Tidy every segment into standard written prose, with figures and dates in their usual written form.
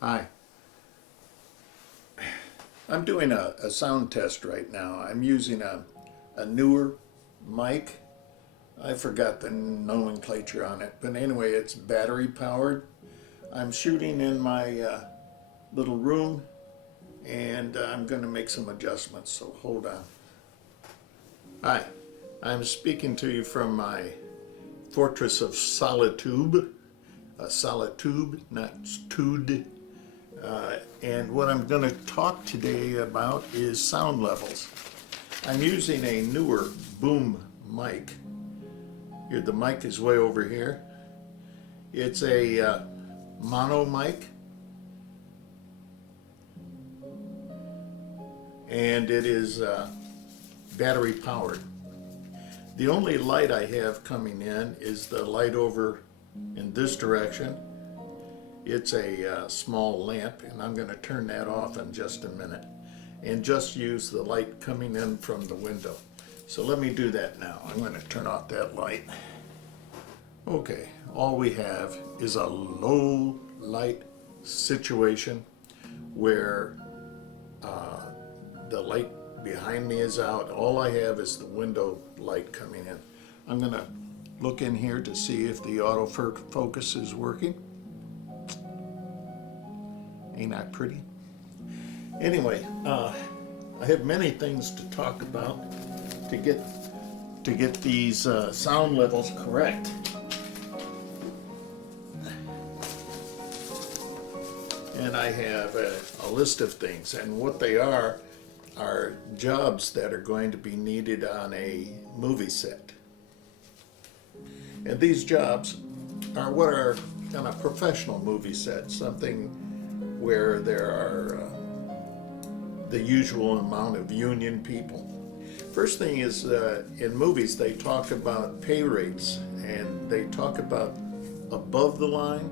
Hi. I'm doing a sound test right now. I'm using a newer mic. I forgot the nomenclature on it, but anyway, it's battery powered. I'm shooting in my little room and I'm going to make some adjustments, so hold on. Hi, I'm speaking to you from my fortress of solitude, solitude, not tude. And what I'm going to talk today about is sound levels. I'm using a newer boom mic. Here, the mic is way over here. It's a mono mic, and it is battery powered. The only light I have coming in is the light over in this direction. It's a small lamp, and I'm going to turn that off in just a minute and just use the light coming in from the window. So let me do that now. I'm going to turn off that light. Okay, all we have is a low light situation where the light behind me is out. All I have is the window light coming in. I'm going to look in here to see if the autofocus is working. Ain't that pretty? Anyway, I have many things to talk about to get these sound levels correct. And I have a list of things, and what they are jobs that are going to be needed on a movie set. And these jobs are what are kind of professional movie sets, something where there are the usual amount of union people. First thing is, in movies they talk about pay rates, and they talk about above the line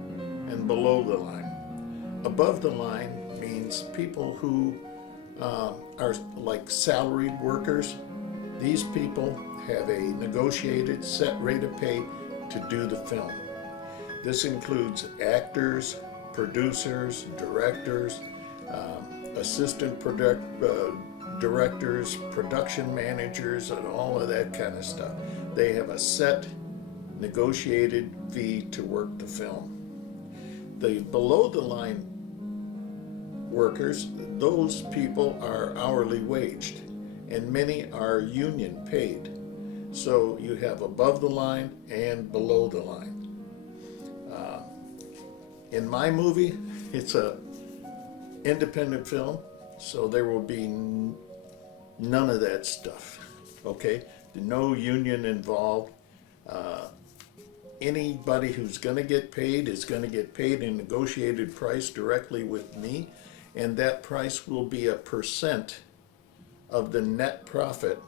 and below the line. Above the line means people who are like salaried workers. These people have a negotiated set rate of pay to do the film. This includes actors, producers, directors, assistant directors, production managers, and all of that kind of stuff. They have a set negotiated fee to work the film. The below the line workers, those people are hourly waged, and many are union paid. So you have above the line and below the line. In my movie, it's a independent film, so there will be none of that stuff. Okay, no union involved. Anybody who's going to get paid is going to get paid a negotiated price directly with me, and that price will be a percent of the net profit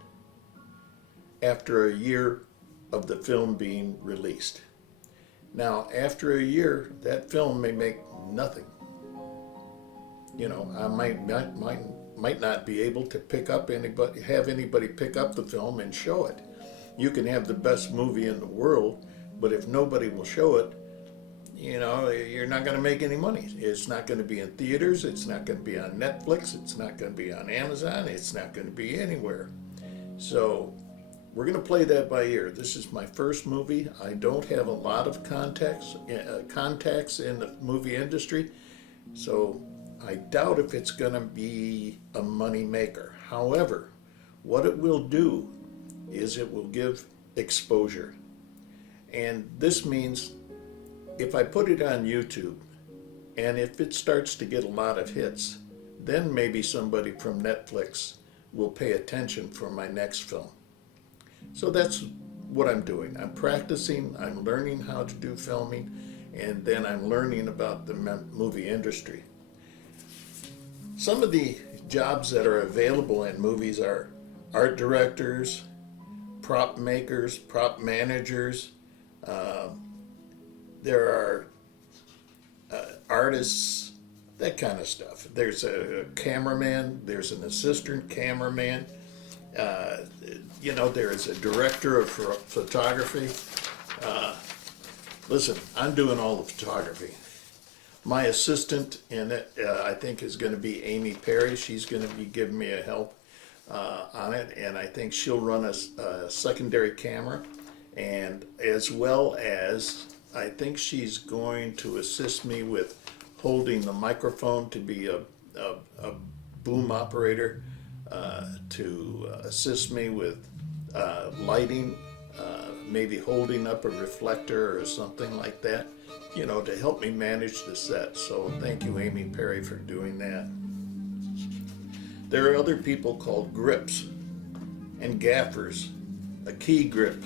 after a year of the film being released. Now, after a year, that film may make nothing. You know, I might not be able to have anybody pick up the film and show it. You can have the best movie in the world, but if nobody will show it, you know, you're not going to make any money. It's not going to be in theaters. It's not going to be on Netflix. It's not going to be on Amazon. It's not going to be anywhere. So we're going to play that by ear. This is my first movie. I don't have a lot of contacts in the movie industry, so I doubt if it's going to be a money maker. However, what it will do is it will give exposure. And this means if I put it on YouTube, and if it starts to get a lot of hits, then maybe somebody from Netflix will pay attention for my next film. So that's what I'm doing. I'm practicing, I'm learning how to do filming, and then I'm learning about the movie industry. Some of the jobs that are available in movies are art directors, prop makers, prop managers. There are artists, that kind of stuff. There's a cameraman, there's an assistant cameraman, there is a director of photography. Listen, I'm doing all the photography. My assistant in it, I think, is going to be Amy Perry. She's going to be giving me a help on it, and I think she'll run a secondary camera, and as well as I think she's going to assist me with holding the microphone to be a boom operator, to assist me with lighting, maybe holding up a reflector or something like that, you know, to help me manage the set. So thank you, Amy Perry, for doing that. There are other people called grips and gaffers, a key grip,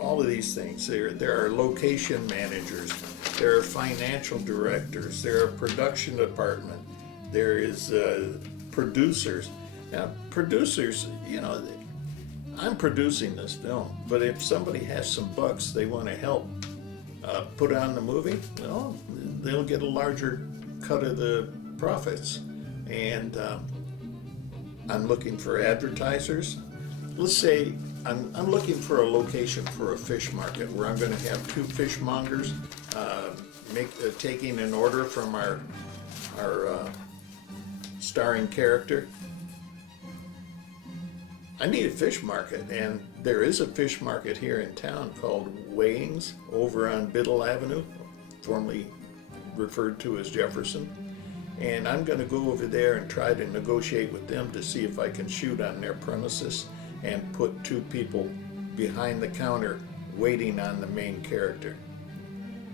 all of these things. There are location managers, there are financial directors, there are production department, there is producers. Now, producers, you know, I'm producing this film, but if somebody has some bucks they want to help put on the movie, well, they'll get a larger cut of the profits. And I'm looking for advertisers. Let's say I'm looking for a location for a fish market where I'm going to have two fishmongers taking an order from our starring character. I need a fish market, and there is a fish market here in town called Weighings over on Biddle Avenue, formerly referred to as Jefferson. And I'm going to go over there and try to negotiate with them to see if I can shoot on their premises and put two people behind the counter waiting on the main character.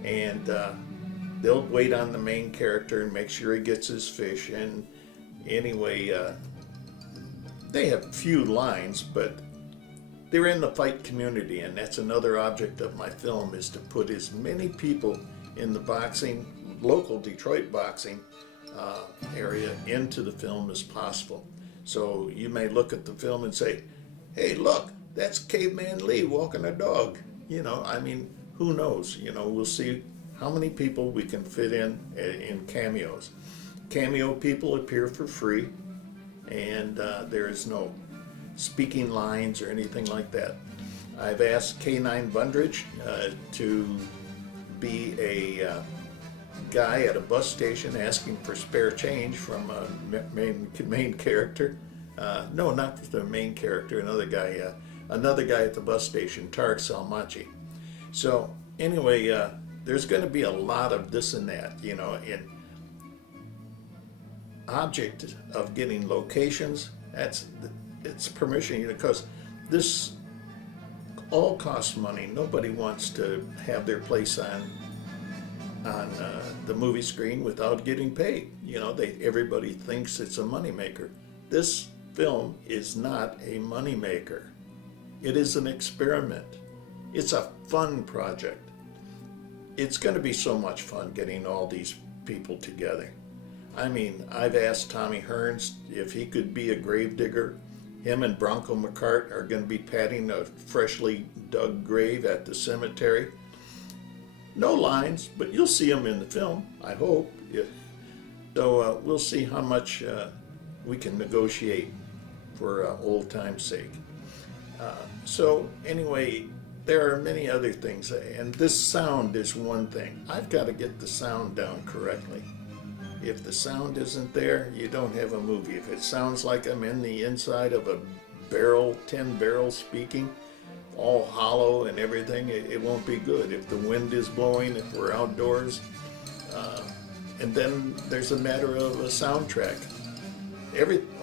And they'll wait on the main character and make sure he gets his fish. And anyway, they have few lines, but they're in the fight community, and that's another object of my film, is to put as many people in the boxing, local Detroit boxing area into the film as possible. So you may look at the film and say, hey, look, that's Caveman Lee walking a dog. You know, I mean, who knows? You know, we'll see how many people we can fit in cameos. Cameo people appear for free, and there is no speaking lines or anything like that. I've asked K9 Bundridge to be a guy at a bus station asking for spare change from a main character. No, not the main character, another guy at the bus station, Tarek Salmachi. So anyway, there's going to be a lot of this and that, you know, in object of getting locations. It's permission, you know, because this all costs money. Nobody wants to have their place on the movie screen without getting paid. You know, everybody thinks it's a moneymaker. This film is not a moneymaker. It is an experiment. It's a fun project. It's going to be so much fun getting all these people together. I mean, I've asked Tommy Hearns if he could be a gravedigger. Him and Bronco McCart are going to be patting a freshly dug grave at the cemetery. No lines, but you'll see them in the film, I hope. So we'll see how much we can negotiate for old time's sake. So anyway, there are many other things, and this sound is one thing. I've got to get the sound down correctly. If the sound isn't there, you don't have a movie. If it sounds like I'm in the inside of a barrel, 10 barrels speaking, all hollow and everything, it won't be good. If the wind is blowing, if we're outdoors, and then there's a matter of a soundtrack.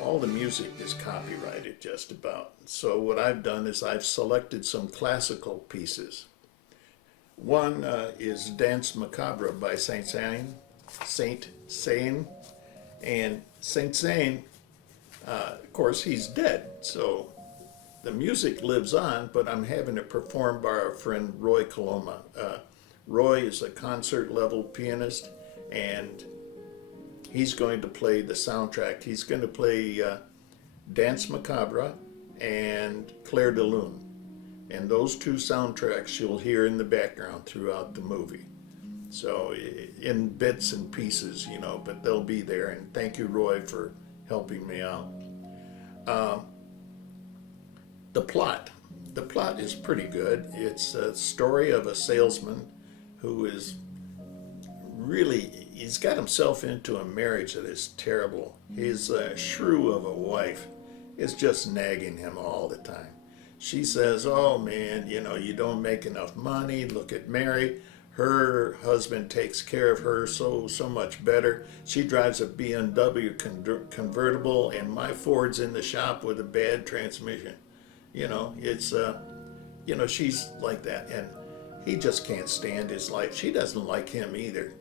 All the music is copyrighted just about. So what I've done is I've selected some classical pieces. One is Danse Macabre by Saint Saëns, and Saint Saëns, of course, he's dead, so the music lives on, but I'm having it performed by our friend Roy Coloma. Roy is a concert-level pianist, and he's going to play the soundtrack. He's going to play Danse Macabre and Clair de Lune. And those two soundtracks you'll hear in the background throughout the movie. So in bits and pieces, you know, but they'll be there. And thank you, Roy, for helping me out. The plot is pretty good. It's a story of a salesman who is really, he's got himself into a marriage that is terrible. His shrew of a wife is just nagging him all the time. She says, oh man, you don't make enough money. Look at Mary. Her husband takes care of her so much better. She drives a BMW convertible, and my Ford's in the shop with a bad transmission. It's, she's like that. And he just can't stand his life. She doesn't like him either.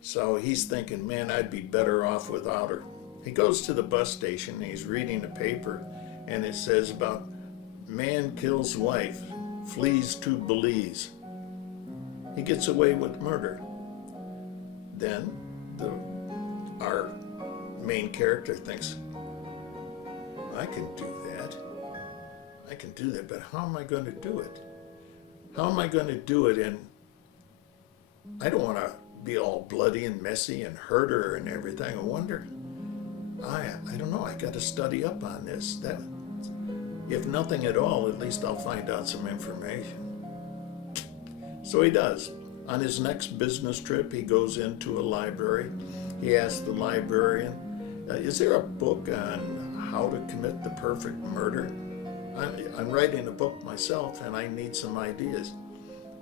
So he's thinking, man, I'd be better off without her. He goes to the bus station and he's reading a paper, and it says about man kills wife, flees to Belize. He gets away with murder. Then our main character thinks, I can do that, but how am I going to do it? How am I going to do it? And I don't want to be all bloody and messy and hurt her and everything. I wonder, I don't know, I got to study up on this. That, if nothing at all, at least I'll find out some information. So he does. On his next business trip, he goes into a library. He asks the librarian, is there a book on how to commit the perfect murder? I'm writing a book myself and I need some ideas.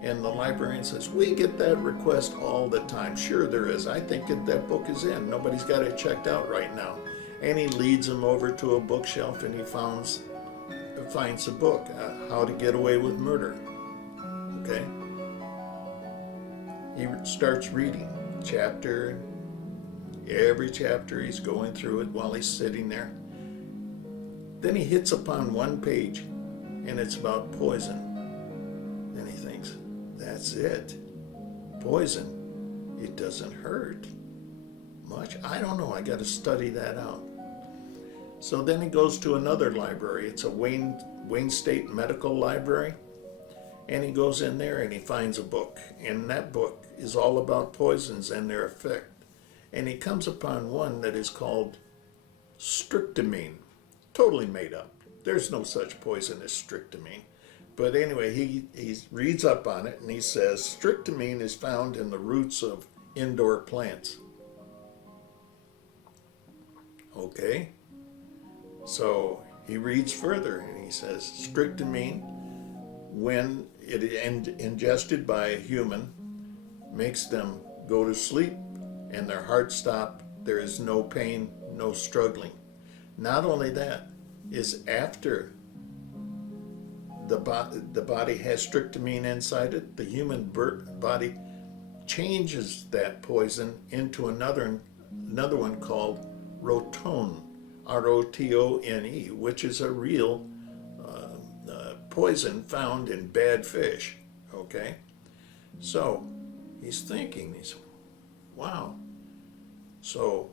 And the librarian says, we get that request all the time. Sure there is. I think that book is in. Nobody's got it checked out right now. And he leads him over to a bookshelf and he finds a book, How to Get Away with Murder. Okay? He starts reading every chapter. He's going through it while he's sitting there. Then he hits upon one page, and it's about poison. And he thinks, that's it. Poison. It doesn't hurt much. I don't know. I got to study that out. So then he goes to another library. It's a Wayne State Medical Library. And he goes in there and he finds a book. And that book is all about poisons and their effect. And he comes upon one that is called strychnine. Totally made up. There's no such poison as strychnine. But anyway, he reads up on it and he says strychnine is found in the roots of indoor plants. Okay. So he reads further and he says strychnine, when it is ingested by a human, makes them go to sleep and their heart stop. There is no pain, no struggling. Not only that, is after the body has strychnine inside it, the human body changes that poison into another one called rotone, R-O-T-O-N-E, which is a real poison found in bad fish. Okay? So he's thinking, wow. So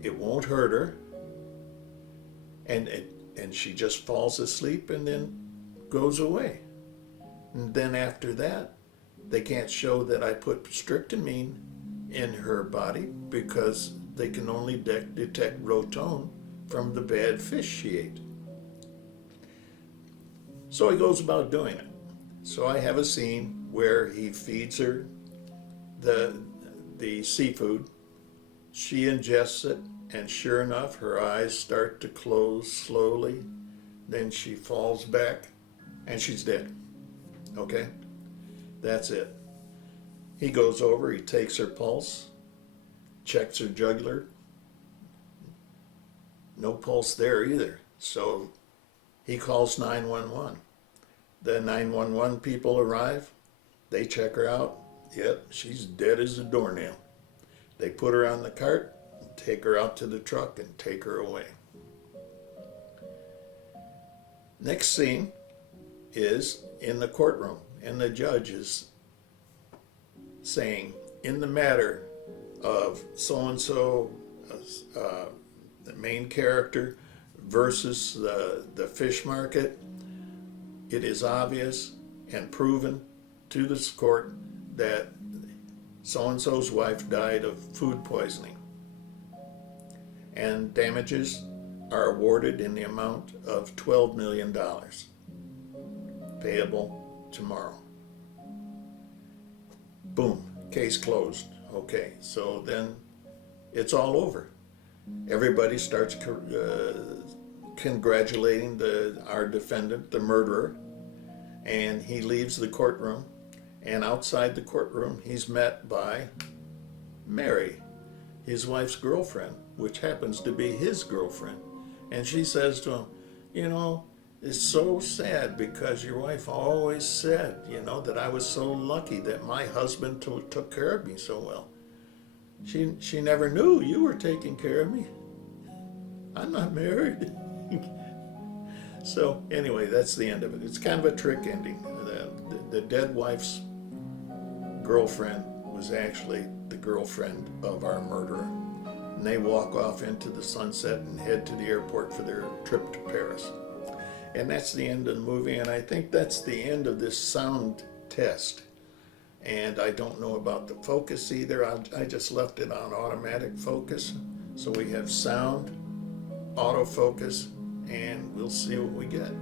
it won't hurt her. And she just falls asleep and then goes away. And then after that, they can't show that I put strychnine in her body because they can only detect rotone from the bad fish she ate. So he goes about doing it. So I have a scene where he feeds her the seafood. She ingests it. And sure enough, her eyes start to close slowly. Then she falls back and she's dead. Okay? That's it. He goes over, he takes her pulse, checks her jugular. No pulse there either. So he calls 911. The 911 people arrive. They check her out. Yep, she's dead as a doornail. They put her on the cart, take her out to the truck, and take her away. Next scene is in the courtroom, and the judge is saying, in the matter of so-and-so, the main character versus the fish market, it is obvious and proven to this court that so-and-so's wife died of food poisoning. And damages are awarded in the amount of $12 million, payable tomorrow. Boom, case closed. Okay, so then it's all over. Everybody starts congratulating our defendant, the murderer, and he leaves the courtroom. And outside the courtroom, he's met by Mary, his wife's girlfriend, which happens to be his girlfriend. And she says to him, you know, it's so sad because your wife always said, you know, that I was so lucky that my husband took care of me so well. She never knew you were taking care of me. I'm not married. So anyway, that's the end of it. It's kind of a trick ending. The dead wife's girlfriend was actually the girlfriend of our murderer. And they walk off into the sunset and head to the airport for their trip to Paris. And that's the end of the movie, and I think that's the end of this sound test. And I don't know about the focus either. I just left it on automatic focus. So we have sound, autofocus, and we'll see what we get.